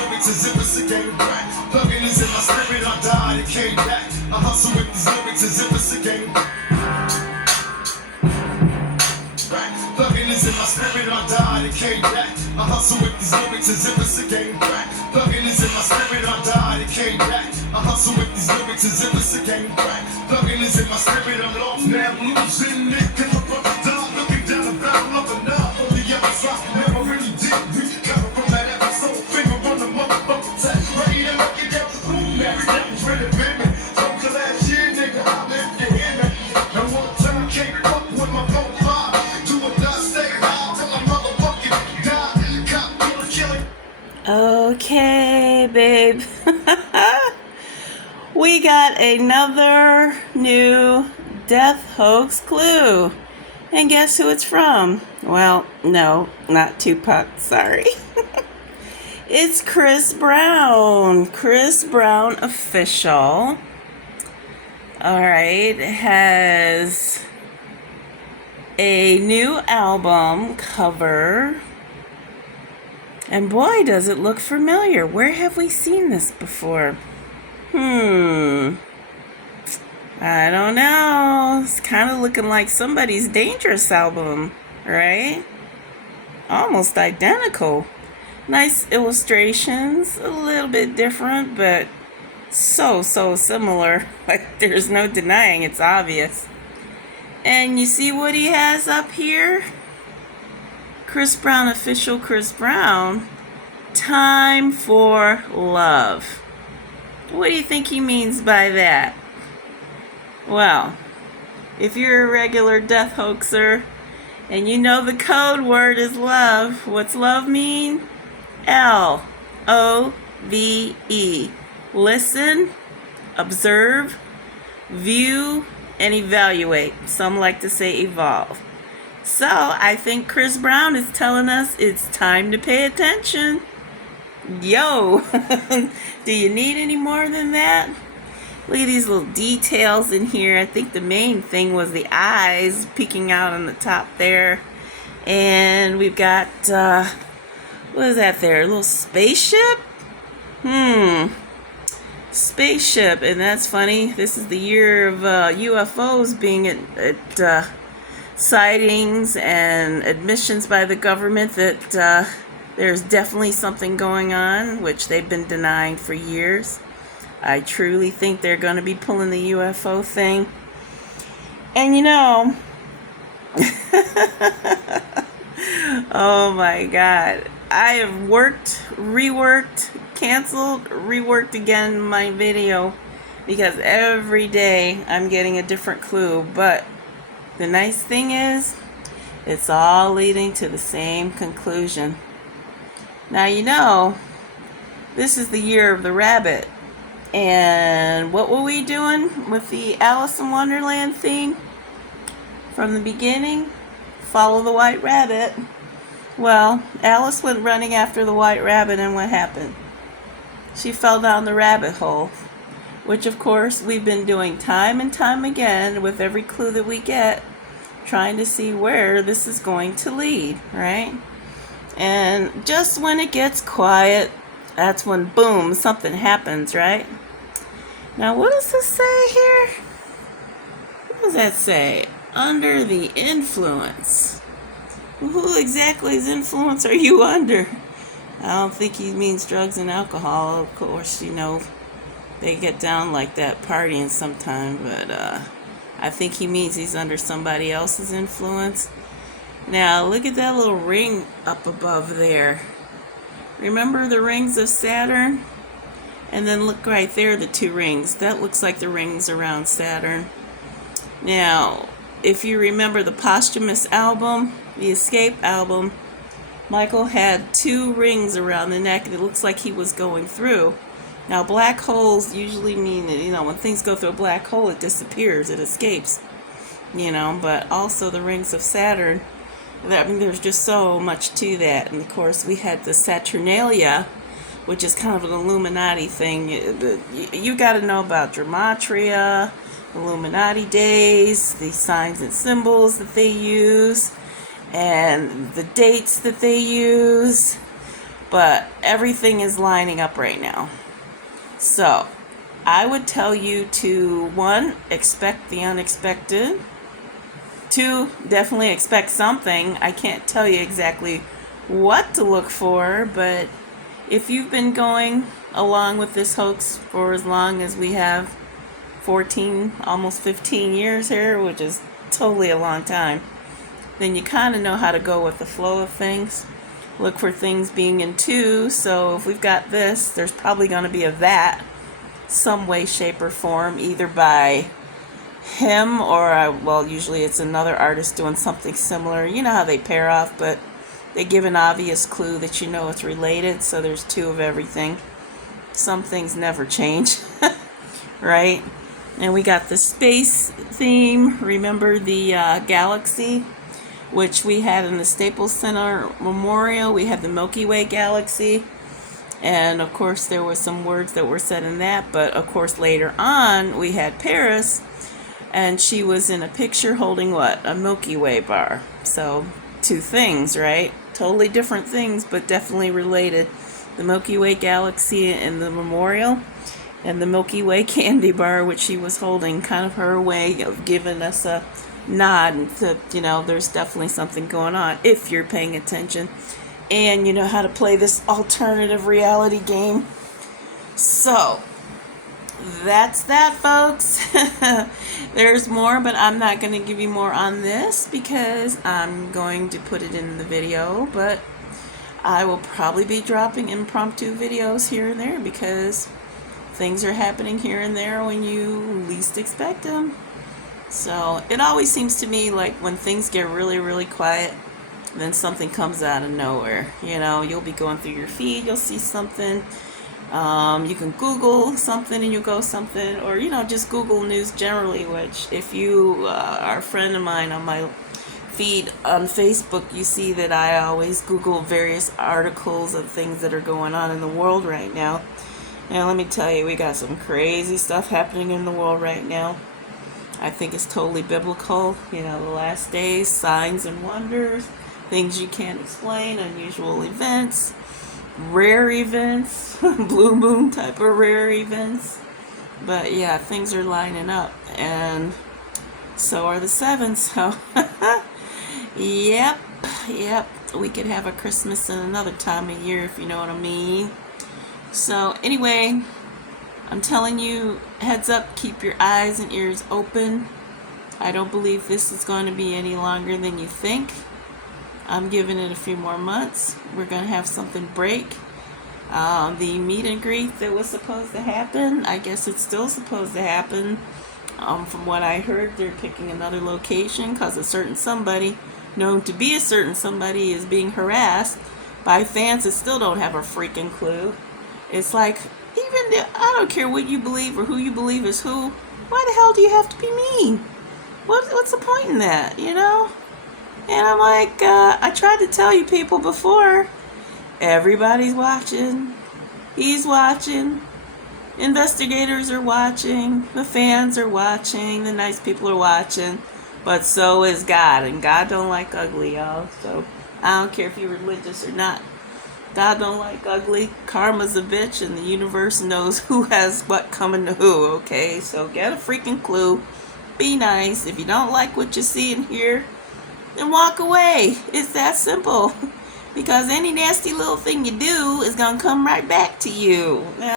lyrics as if it's a game back. Thugging is in my spirit, I died and came back. I hustle with these lyrics as if it's a game back. Thugging is in my spirit, I died and came back. I hustle with these lyrics as if it's a game back. Thugging is in my spirit, I died and came back. I hustle with these lyrics as if it's a game back. Thugging is in my spirit, I'm lost now, losing it. Cause my brother died, looking down the barrel of a knife. On the other side, never really did recover from that episode. Finger on the motherfucking tap, ready to knock it down. Boom, Mary, that was really baby. From the last year, nigga, I lived to hear me. And one time can't fuck with my phone five. Do or die, stay high till I'm motherfucking die. Cop, killer, killing. Okay, babe. We got another new death hoax clue. And guess who it's from? Well, no, not Tupac, sorry. It's Chris Brown. Chris Brown official. Alright, has a new album cover. And boy, does it look familiar. Where have we seen this before? I don't know. It's kind of looking like somebody's Dangerous album, right? Almost identical. Nice illustrations, a little bit different, but so similar. Like there's no denying it's obvious. And you see what he has up here? Chris Brown official Chris Brown. Time for love. What do you think he means by that? Well, if you're a regular death hoaxer and you know the code word is love, what's love mean? L.O.V.E. Listen, observe, view, and evaluate. Some like to say evolve. So I think Chris Brown is telling us it's time to pay attention. Yo, do you need any more than that? Look at these little details in here. I think the main thing was the eyes peeking out on the top there. And we've got, what is that there? A little spaceship? Spaceship. And that's funny. This is the year of UFOs being at sightings and admissions by the government that there's definitely something going on, which they've been denying for years. I truly think they're going to be pulling the UFO thing. And you know, oh my God. I have reworked, canceled, reworked again my video because every day I'm getting a different clue. But the nice thing is, it's all leading to the same conclusion. Now, you know, this is the year of the rabbit. And what were we doing with the Alice in Wonderland theme? From the beginning, follow the white rabbit. Well, Alice went running after the white rabbit, and what happened? She fell down the rabbit hole. Which, of course, we've been doing time and time again with every clue that we get, trying to see where this is going to lead, right? And just when it gets quiet, that's when, boom, something happens, right? Now, what does this say here? What does that say? Under the influence. Who exactly is influence are you under? I don't think he means drugs and alcohol. Of course, you know, they get down like that partying sometime, but I think he means he's under somebody else's influence. Now, look at that little ring up above there. Remember the rings of Saturn? And then look right there, the two rings. That looks like the rings around Saturn. Now, if you remember the posthumous album, the Escape album, Michael had two rings around the neck, and it looks like he was going through. Now, black holes usually mean that, you know, when things go through a black hole, it disappears, it escapes. You know, but also the rings of Saturn. I mean, there's just so much to that. And of course, we had the Saturnalia, which is kind of an Illuminati thing. You got to know about Gematria, Illuminati days, the signs and symbols that they use, and the dates that they use. But everything is lining up right now. So I would tell you to, 1, expect the unexpected. 2, definitely expect something. I can't tell you exactly what to look for, but if you've been going along with this hoax for as long as we have, 14, almost 15 years here, which is totally a long time, then you kind of know how to go with the flow of things. Look for things being in 2, so if we've got this, there's probably going to be a that, some way, shape, or form, either by him or, well, usually it's another artist doing something similar. You know how they pair off, but they give an obvious clue that you know it's related, so there's 2 of everything. Some things never change, right? And we got the space theme. Remember the galaxy, which we had in the Staples Center Memorial. We had the Milky Way galaxy. And of course there were some words that were said in that. But of course later on we had Paris. And she was in a picture holding what? A Milky Way bar. So 2 things, right? Totally different things, but definitely related. The Milky Way galaxy and the memorial. And the Milky Way candy bar, which she was holding, kind of her way of giving us a nod to, you know, there's definitely something going on if you're paying attention and you know how to play this alternative reality game. So that's that, folks. There's more, but I'm not going to give you more on this because I'm going to put it in the video, but I will probably be dropping impromptu videos here and there because things are happening here and there when you least expect them. So it always seems to me like when things get really, really quiet, then something comes out of nowhere. You know, you'll be going through your feed, you'll see something. You can Google something and you'll go something, or, you know, just Google news generally, which if you are a friend of mine on my feed on Facebook, you see that I always Google various articles of things that are going on in the world right now. And let me tell you, we got some crazy stuff happening in the world right now. I think it's totally biblical. You know, the last days, signs and wonders, things you can't explain, unusual events, rare events, blue moon type of rare events. But yeah, things are lining up, and so are the 7s. So, yep, we could have a Christmas in another time of year, if you know what I mean. So anyway, I'm telling you, heads up, keep your eyes and ears open. I don't believe this is going to be any longer than you think. I'm giving it a few more months. We're going to have something break. The meet and greet that was supposed to happen, I guess it's still supposed to happen. From what I heard, they're picking another location because a certain somebody, known to be a certain somebody, is being harassed by fans that still don't have a freaking clue. It's like, I don't care what you believe or who you believe is who. Why the hell do you have to be mean? What's the point in that, you know? And I'm like, I tried to tell you people before. Everybody's watching. He's watching. Investigators are watching. The fans are watching. The nice people are watching. But so is God. And God don't like ugly, y'all. So I don't care if you're religious or not. God don't like ugly. Karma's a bitch, and the universe knows who has what coming to who, okay? So get a freaking clue. Be nice. If you don't like what you see and hear, then walk away. It's that simple. Because any nasty little thing you do is going to come right back to you. Now,